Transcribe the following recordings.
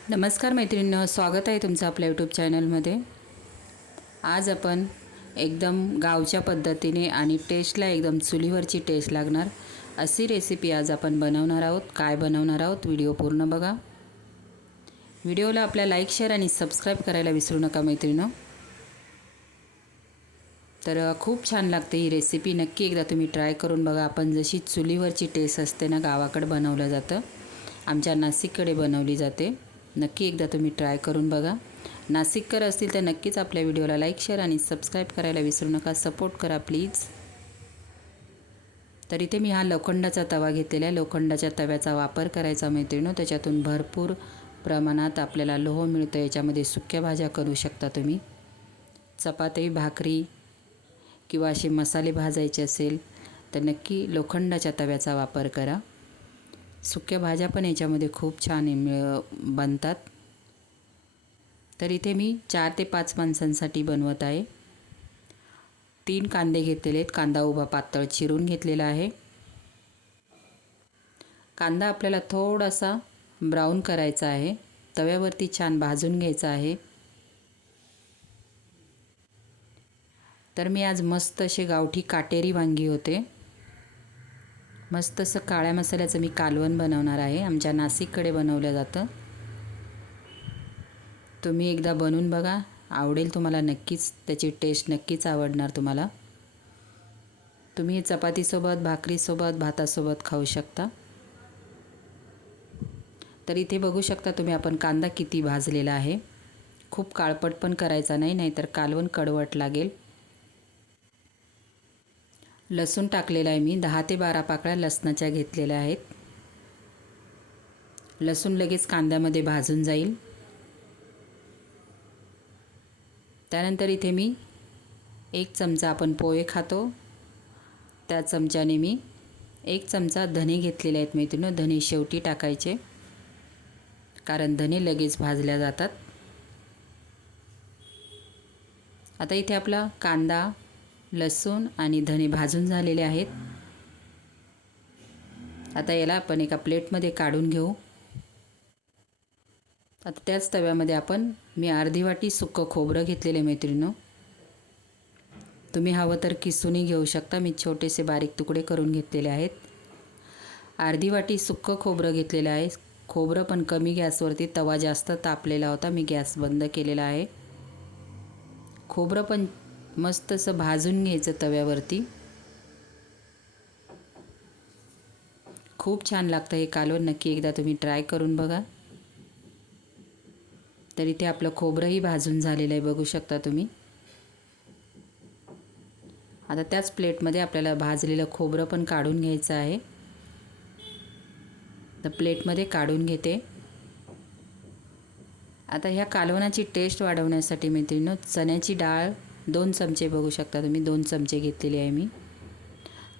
नमस्कार मैत्रिणींनो, स्वागत आहे तुमचं आपल्या यूट्यूब चॅनलमध्ये। आज आपण एकदम गावच्या पद्धतीने आणि टेस्टला एकदम चुलीवरची टेस्ट लागणार अशी रेसिपी आज आपण बनवणार आहोत। काय बनवणार आहोत व्हिडिओ पूर्ण बघा। व्हिडिओला आपल्या लाईक शेअर आणि सबस्क्राईब करायला विसरू नका मैत्रिणींनो। तर खूप छान लागते ही रेसिपी, नक्की एकदा तुम्ही ट्राय करून बघा। आपण जशी चुलीवरची टेस्ट असते ना, गावाकडे बनवलं जातं, आमच्या नाशिककडे बनवली जाते। नक्की एकदा तुम्ही ट्राय करून बघा। नाशिककर असतील तर नक्कीच आपल्या व्हिडिओला लाईक शेअर आणि सबस्क्राईब करायला विसरू नका, सपोर्ट करा प्लीज। तर इथे मी हा लोखंडाचा तवा घेतलेला आहे। लोखंडाच्या तव्याचा वापर करायचा मैत्रिणींनो, त्याच्यातून भरपूर प्रमाणात आपल्याला लोह मिळतं। याच्यामध्ये सुक्या भाज्या करू शकता तुम्ही, चपाती भाकरी किंवा असे मसाले भाजायचे असेल तर नक्की लोखंडाच्या तव्याचा वापर करा। सुक्या भाज्या पण याच्यामध्ये खूप छान बनतात। तर इथे मी 4 ते 5 माणसांसाठी बनवत आहे। 3 कांदे घेतलेले आहेत, कांदा उभा पातळ चिरून घेतलेला आहे। कांदा आपल्याला थोडासा ब्राऊन करायचा आहे, तव्यावरती छान भाजून घ्यायचा आहे। तर मी आज मस्त असे गावठी काटेरी वांगी होते, मस्त असं काळ्या मसाल्याचं मी कालवण बनवणार आहे। आमच्या नाशिककडे बनवलं जातं, तुम्ही एकदा बनवून बघा, आवडेल तुम्हाला नक्कीच। त्याची टेस्ट नक्कीच आवडणार तुम्हाला। तुम्ही चपातीसोबत, भाकरीसोबत, भातासोबत खाऊ शकता। तर इथे बघू शकता तुम्ही आपण कांदा किती भाजलेला आहे। खूप काळपट पण करायचा नाही, नाहीतर कालवण कडवट लागेल। लसूण टाकलेला आहे मी, 10 ते 12 पाकळ्या लसणाच्या घेतलेल्या आहेत। लसूण लगेच कांद्यामध्ये भाजून जाईल। त्यानंतर इथे मी 1 चमचा, आपण पोहे खातो त्या चमच्याने मी 1 चमचा धने घेतलेले आहेत मैत्रिणींनो। धने शेवटी टाकायचे, कारण धने लगेच भाजल्या जातात। आता इथे आपला कांदा, लसूण आणि धने भाजून झालेले आहेत। आता याला आपण एका प्लेटमध्ये काढून घेऊ। आता त्याच तव्यामध्ये मी अर्धी वाटी सुक्कं खोबरं घेतलेले मैत्रिणींनो। तुम्ही हवं तर किसूनही घेऊ शकता, मी छोटेसे बारीक तुकडे करून घेतलेले आहेत। अर्धी वाटी सुक्कं खोबरं घेतलेलं आहे। खोबरं पण कमी गॅसवरती, तवा जास्त तापलेला होता, मी गॅस बंद केलेला आहे। खोबरं पण मस्त असं भाजून घ्यायचं तव्यावरती, खूप छान लागतं हे कालवण। नक्की एकदा तुम्ही ट्राय करून बघा। तर इथे आपलं खोबरंही भाजून झालेलं आहे, बघू शकता तुम्ही। आता त्याच प्लेटमध्ये आपल्याला भाजलेलं खोबरं पण काढून घ्यायचं आहे। तर प्लेटमध्ये काढून घेते। आता ह्या कालवणाची टेस्ट वाढवण्यासाठी मैत्रिणींनो, चण्याची डाळ 2 चमचे, बघू शकता तुम्ही 2 चमचे घेतलेली आहे मी।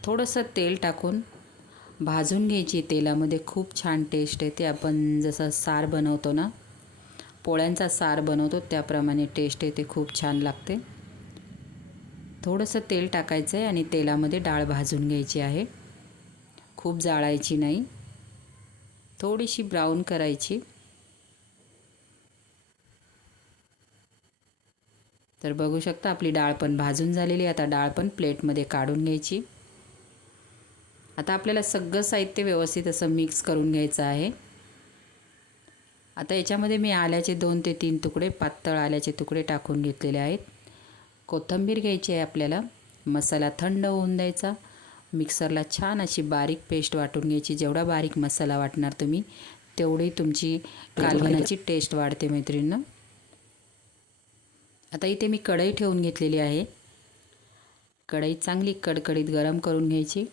थोडंसं तेल टाकून भाजून घ्यायची तेलामध्ये, खूप छान टेस्ट येते। आपण जसं सार बनवतो ना, पोळ्यांचा सार बनवतो त्याप्रमाणे टेस्ट येते, खूप छान लागते। थोडंसं तेल टाकायचं आहे आणि तेलामध्ये डाळ भाजून घ्यायची आहे, खूप जाळायची नाही, थोडीशी ब्राऊन करायची। तर बघू शकता आपली डाळ पण भाजून झालेली आहे। आता डाळ पण प्लेटमध्ये काढून घ्यायची। आता आपल्याला सगळं साहित्य व्यवस्थित असं मिक्स करून घ्यायचं आहे। आता याच्यामध्ये मी आल्याचे 2 ते 3 तुकडे, पातळ आल्याचे तुकडे टाकून घेतलेले आहेत। कोथिंबीर घ्यायची आहे आपल्याला। मसाला थंड होऊन द्यायचा, मिक्सरला छान अशी बारीक पेस्ट वाटून घ्यायची। जेवढा बारीक मसाला वाटणार तुम्ही, तेवढी तुमची कालवणाची टेस्ट वाढते मैत्रिणींनो। आता इथे मी कढई ठेवून घेतलेली आहे। कढई चांगली कडकडीत गरम करून घ्यायची।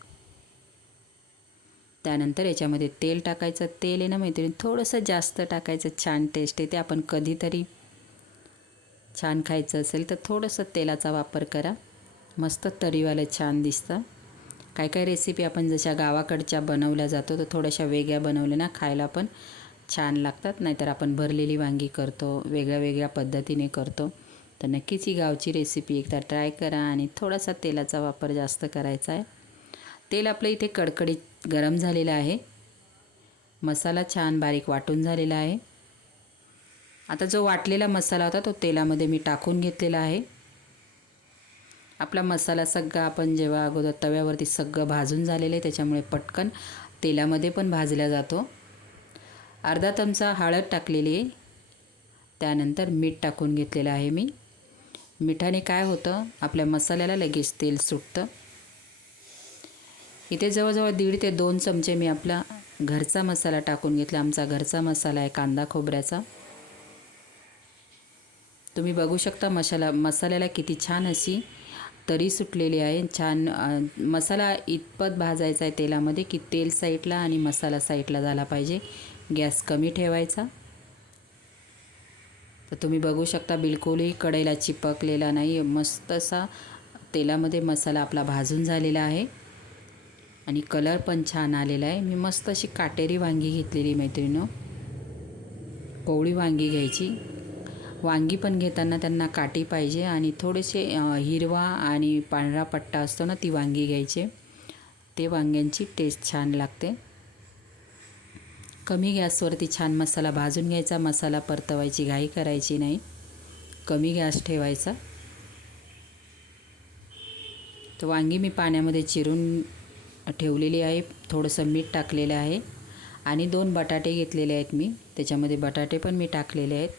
त्यानंतर याच्यामध्ये तेल टाकायचं। तेल आहे ना मैत्रिणी, थोडंसं जास्त टाकायचं, छान टेस्ट येते। आपण कधीतरी छान खायचं असेल तर थोडंसं तेलाचा वापर करा, मस्त तरीवालं छान दिसतं। काय काय रेसिपी आपण जशा गावाकडच्या बनवल्या जातो, तर थोड्याशा वेगळ्या बनवल्या ना, खायला पण छान लागतात। नाहीतर आपण भरलेली वांगी करतो, वेगळ्या वेगळ्या पद्धतीने करतो। तर नक्कीच ही गावची रेसिपी एकदा ट्राय करा आणि थोडासा तेलाचा वापर जास्त करायचा आहे। तेल आपलं इथे कडकडीत गरम झालेलं आहे, मसाला छान बारीक वाटून झालेला आहे। आता जो वाटलेला मसाला होता तो तेलामध्ये मी टाकून घेतलेला आहे. आपला मसाला सगळा आपण जेव्हा अगोदर तव्यावरती सगळं भाजून झालेलं आहे, त्याच्यामुळे पटकन तेलामध्ये पण भाजला जातो. अर्धा चमचा हळद टाकलेली आहे. त्यानंतर मीठ टाकून घेतलेलं आहे मी. मिठाने काय होतं, आपल्या मसाल्याला लगेच तेल सुटतं. इथे जवळजवळ 1.5 ते 2 चमचे मी आपला घरचा मसाला टाकून घेतला. आमचा घरचा मसाला आहे कांदा खोबऱ्याचा. तुम्ही बघू शकता मसाल्याला किती छान अशी तरी सुटलेली आहे. छान मसाला इतपत भाजायचा आहे तेलामध्ये की तेल साईडला आणि मसाला साईडला झाला पाहिजे. गॅस कमी ठेवायचा. तर तुम्ही बघू शकता बिलकुलही कढईला चिपकलेला नाही. मस्त असा तेलामध्ये मसाला आपला भाजून झालेला आहे आणि कलर पण छान आलेला आहे. मी मस्त अशी काटेरी वांगी घेतलेली मैत्रिणींनो. कोवळी वांगी घ्यायची. वांगी पण घेताना त्यांना काठी पाहिजे आणि थोडेसे हिरवा आणि पांढरा पट्टा असतो ना, ती वांगी घ्यायचे. ते वांग्यांची टेस्ट छान लागते. कमी गॅसवरती छान मसाला भाजून घ्यायचा. मसाला परतवायची घाई करायची नाही, कमी गॅस ठेवायचा. तर वांगी मी पाण्यामध्ये चिरून ठेवलेली आहे. थोडंसं मीठ टाकलेलं आहे आणि 2 बटाटे घेतलेले आहेत मी. त्याच्यामध्ये बटाटे पण मी टाकलेले आहेत.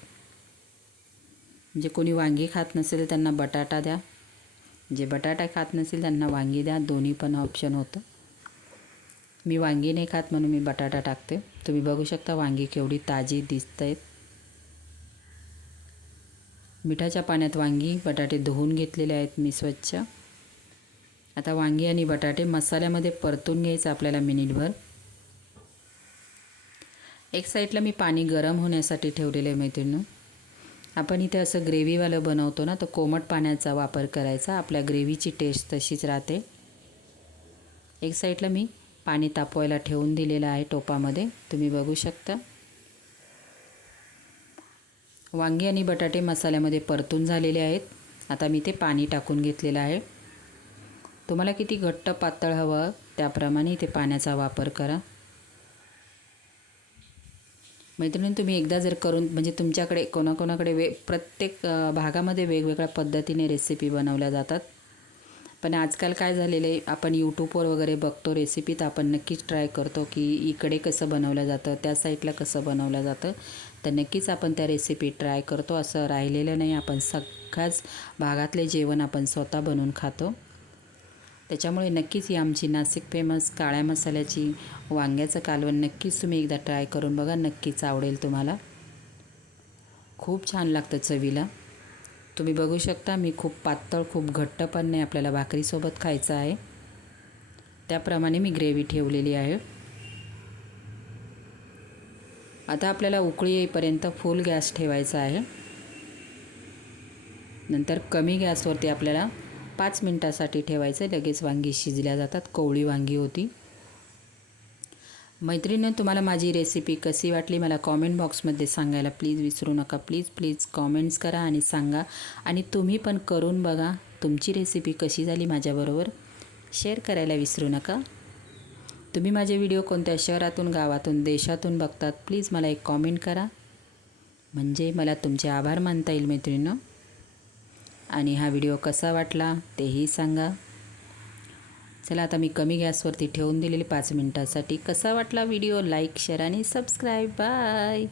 म्हणजे कोणी वांगी खात नसेल त्यांना बटाटा द्या, जे बटाटा खात नसेल त्यांना वांगी द्या. दोन्ही पण ऑप्शन होतं. मी वांगी नाही खात म्हणून मी बटाटा टाकते. तुम्ही बघू शकता वांगी केवढी ताजी दिसत आहेत. मिठाच्या पाण्यात वांगी बटाटे धुवून घेतलेले आहेत मी स्वच्छ. आता वांगी आणि बटाटे मसाल्यामध्ये परतून घ्यायचं आपल्याला मिनिटभर. एक साईडला मी पाणी गरम होण्यासाठी ठेवलेलं आहे मैत्रिणींनो. आपण इथे असं ग्रेव्हीवालं बनवतो ना, तर कोमट पाण्याचा वापर करायचा. आपल्या ग्रेव्हीची टेस्ट तशीच राहते. एक साईडला मी पाणी तापवायला ठेवून दिलेलं आहे टोपामध्ये. तुम्ही बघू शकता वांगी आणि बटाटे मसाल्यामध्ये परतून झालेले आहेत. आता मी ते पाणी टाकून घेतलेलं आहे. तुम्हाला किती घट्ट पातळ हवं त्याप्रमाणे इथे पाण्याचा वापर करा. मैत्रिणी तुम्ही एकदा जर करून म्हणजे तुमच्याकडे कोणाकोणाकडे प्रत्येक भागामध्ये वेगवेगळ्या पद्धतीने रेसिपी बनवल्या जातात. पण आजकाल काय झालेलं आहे, आपण यूट्यूबवर वगैरे बघतो रेसिपी, तर आपण नक्कीच ट्राय करतो की इकडे कसं बनवलं जातं, त्या साईडला कसं बनवलं जातं. तर नक्कीच आपण त्या रेसिपी ट्राय करतो. असं राहिलेलं नाही. आपण सगळ्याच भागातले जेवण आपण स्वतः बनवून खातो. त्याच्यामुळे नक्कीच ही आमची नाशिक फेमस काळ्या मसाल्याची वांग्याचं कालवण नक्कीच तुम्ही एकदा ट्राय करून बघा. नक्कीच आवडेल तुम्हाला. खूप छान लागतं चवीला. तुम्ही बघू शकता मी खूप पातळ खूप घट्ट पण नाही, आपल्याला भाकरीसोबत खायचं आहे त्याप्रमाणे मी ग्रेव्ही ठेवलेली आहे. आता आपल्याला उकळी येईपर्यंत फुल गॅस ठेवायचा आहे. नंतर कमी गॅसवरती आपल्याला 5 मिनटासाठी ठेवायचं. लगेच वांगी शिजल्या जातात. कोवळी वांगी होती. मैत्रिणी तुम्हाला माझी रेसिपी कशी वाटली मला कॉमेंट बॉक्समध्ये सांगायला प्लीज विसरू नका. प्लीज कॉमेंट्स करा आणि सांगा. आणि तुम्ही पण करून बघा. तुमची रेसिपी कशी झाली माझ्याबरोबर शेअर करायला विसरू नका. तुम्ही माझे व्हिडिओ कोणत्या शहरातून गावातून देशातून बघतात प्लीज मला एक कॉमेंट करा, म्हणजे मला तुमचे आभार मानता येईल मैत्रिणींनो. आणि हा व्हिडिओ कसा वाटला तेही सांगा. चला आता मी कमी गॅसवरती ठेवून दिलेली 5 मिनटासाठी. कसा वाटला व्हिडिओ लाईक शेअर आणि सबस्क्राईब. बाय.